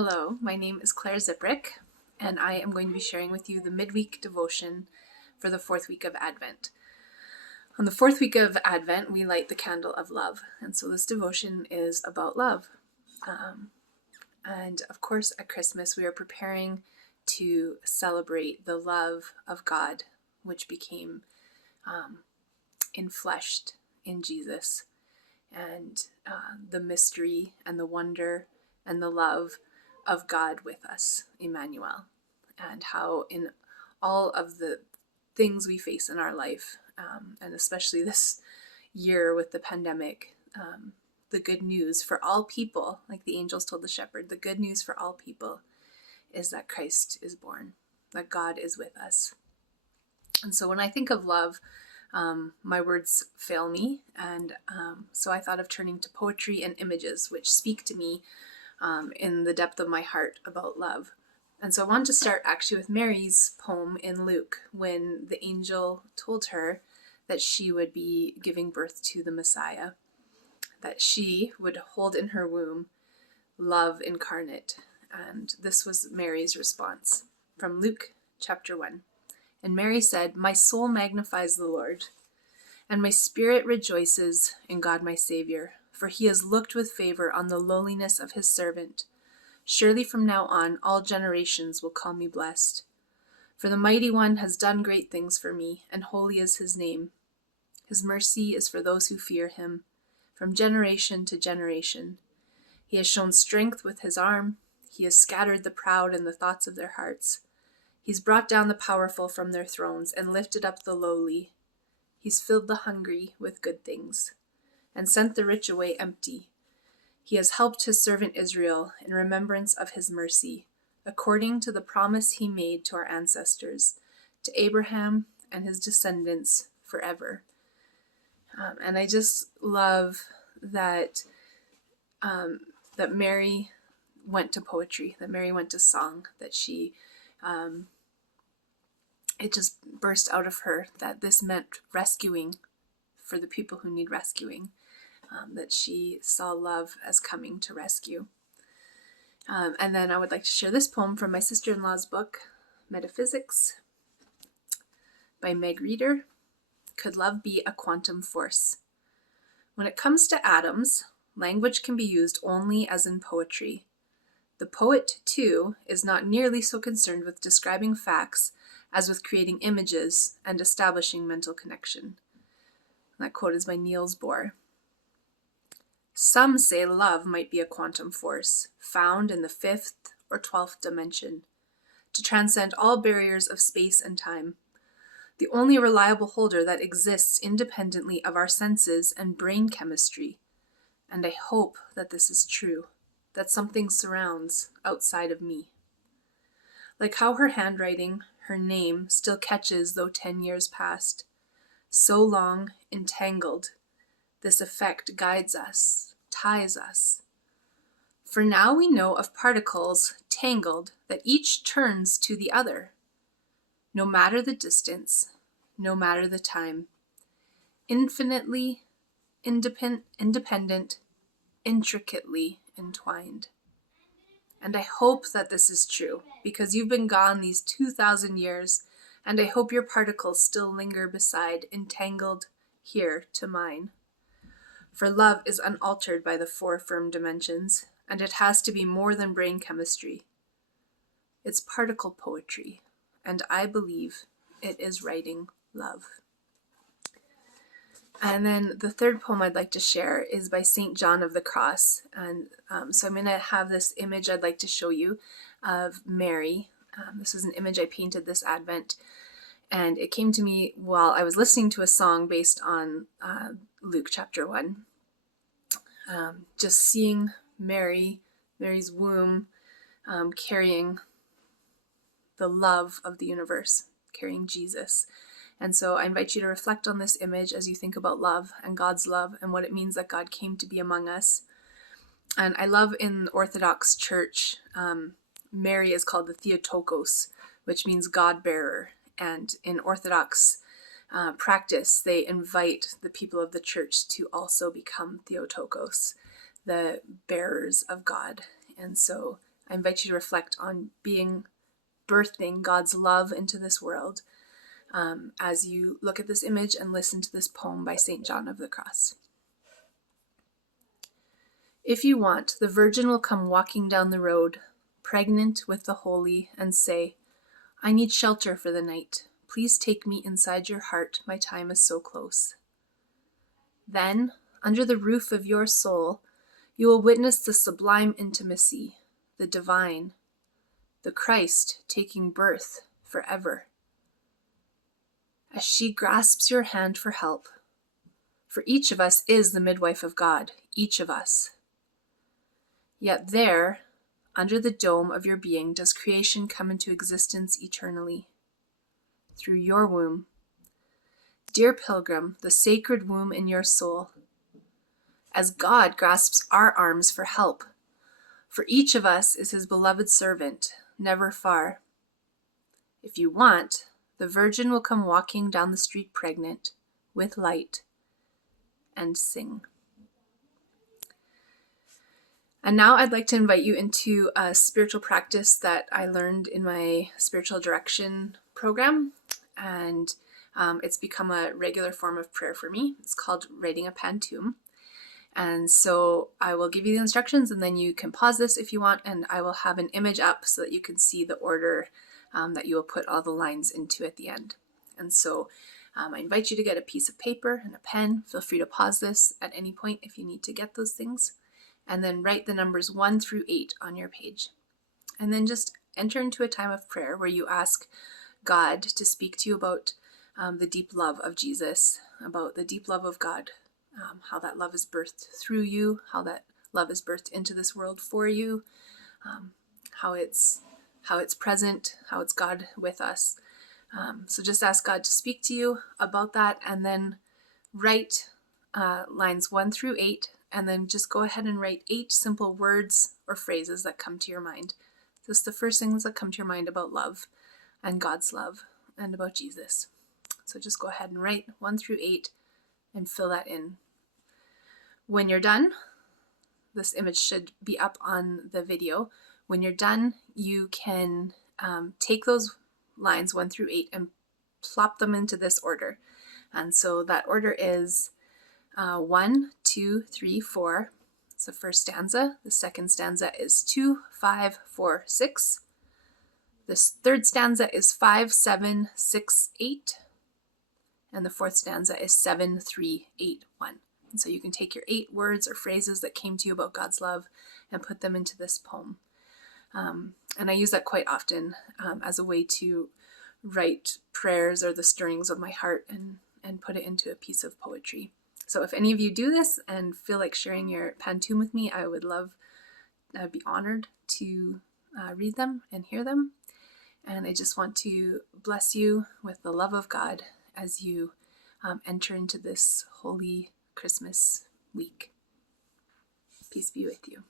Hello, my name is Claire Ziprick, and I am going to be sharing with you the midweek devotion for the fourth week of Advent. On the fourth week of Advent, we light the candle of love, and so this devotion is about love. And of course, at Christmas, we are preparing to celebrate the love of God, which became enfleshed in Jesus, and the mystery and the wonder and the love of God with us, Emmanuel, and how in all of the things we face in our life, and especially this year with the pandemic, the good news for all people, like the angels told the shepherd, the good news for all people is that Christ is born, that God is with us. And so when I think of love, my words fail me, and so I thought of turning to poetry and images which speak to me in the depth of my heart about love. And so I wanted to start actually with Mary's poem in Luke, when the angel told her that she would be giving birth to the Messiah, that she would hold in her womb love incarnate. And this was Mary's response from Luke chapter 1. And Mary said, "My soul magnifies the Lord, and my spirit rejoices in God my Savior, for he has looked with favor on the lowliness of his servant. Surely from now on all generations will call me blessed. For the Mighty One has done great things for me, and holy is his name. His mercy is for those who fear him, from generation to generation. He has shown strength with his arm. He has scattered the proud in the thoughts of their hearts. He's brought down the powerful from their thrones and lifted up the lowly. He's filled the hungry with good things and sent the rich away empty. He has helped his servant Israel in remembrance of his mercy, according to the promise he made to our ancestors, to Abraham and his descendants forever." And I just love that that Mary went to poetry, that Mary went to song, that she it just burst out of her that this meant rescuing for the people who need rescuing, that she saw love as coming to rescue. And then I would like to share this poem from my sister-in-law's book, Metaphysics, by Meg Reeder. Could love be a quantum force? When it comes to atoms, language can be used only as in poetry. The poet, too, is not nearly so concerned with describing facts as with creating images and establishing mental connection. That quote is by Niels Bohr. Some say love might be a quantum force, found in the 5th or 12th dimension, to transcend all barriers of space and time, the only reliable holder that exists independently of our senses and brain chemistry. And I hope that this is true, that something surrounds outside of me. Like how her handwriting, her name, still catches though 10 years passed. So long, entangled, this effect guides us, ties us. For now we know of particles tangled that each turns to the other, no matter the distance, no matter the time, infinitely independent, intricately entwined. And I hope that this is true, because you've been gone these 2,000 years, and I hope your particles still linger beside, entangled here to mine. For love is unaltered by the 4 firm dimensions, and it has to be more than brain chemistry. It's particle poetry, and I believe it is writing love. And then the third poem I'd like to share is by St. John of the Cross. And so I'm going to have this image I'd like to show you of Mary. This is an image I painted this Advent, and it came to me while I was listening to a song based on Luke chapter 1. Just seeing Mary's womb, carrying the love of the universe, carrying Jesus. And so I invite you to reflect on this image as you think about love and God's love and what it means that God came to be among us. And I love in the Orthodox Church, Mary is called the Theotokos, which means God-bearer. And in Orthodox practice, they invite the people of the church to also become Theotokos, the bearers of God. And so I invite you to reflect on birthing God's love into this world as you look at this image and listen to this poem by St. John of the Cross. If you want, the Virgin will come walking down the road, pregnant with the holy, and say, I need shelter for the night. Please take me inside your heart. My time is so close. Then, under the roof of your soul, you will witness the sublime intimacy, the divine, the Christ taking birth forever. As she grasps your hand for help, for each of us is the midwife of God, each of us. Yet there, under the dome of your being, does creation come into existence eternally. Through your womb. Dear pilgrim, the sacred womb in your soul. As God grasps our arms for help, for each of us is his beloved servant, never far. If you want, the Virgin will come walking down the street pregnant, with light, and sing. And now I'd like to invite you into a spiritual practice that I learned in my spiritual direction program, and it's become a regular form of prayer for me. It's called writing a pantoum. And so I will give you the instructions, and then you can pause this if you want, and I will have an image up so that you can see the order that you will put all the lines into at the end. And so I invite you to get a piece of paper and a pen. Feel free to pause this at any point if you need to get those things. And then write the numbers 1 through 8 on your page. And then just enter into a time of prayer where you ask God to speak to you about the deep love of Jesus, about the deep love of God, how that love is birthed through you, how that love is birthed into this world for you, how it's present, how it's God with us. So just ask God to speak to you about that, and then write lines 1 through 8, and then just go ahead and write 8 simple words or phrases that come to your mind. Just the first things that come to your mind about love and God's love and about Jesus. So just go ahead and write 1 through 8 and fill that in. When you're done, this image should be up on the video. When you're done, you can take those lines 1 through 8 and plop them into this order. And so that order is 1, 2, 3, 4. It's the first stanza. The second stanza is 2, 5, 4, 6. The third stanza is 5, 7, 6, 8. And the fourth stanza is 7, 3, 8, 1. And so you can take your 8 words or phrases that came to you about God's love and put them into this poem. And I use that quite often as a way to write prayers or the stirrings of my heart and put it into a piece of poetry. So if any of you do this and feel like sharing your pantoum with me, I'd be honored to read them and hear them. And I just want to bless you with the love of God as you enter into this holy Christmas week. Peace be with you.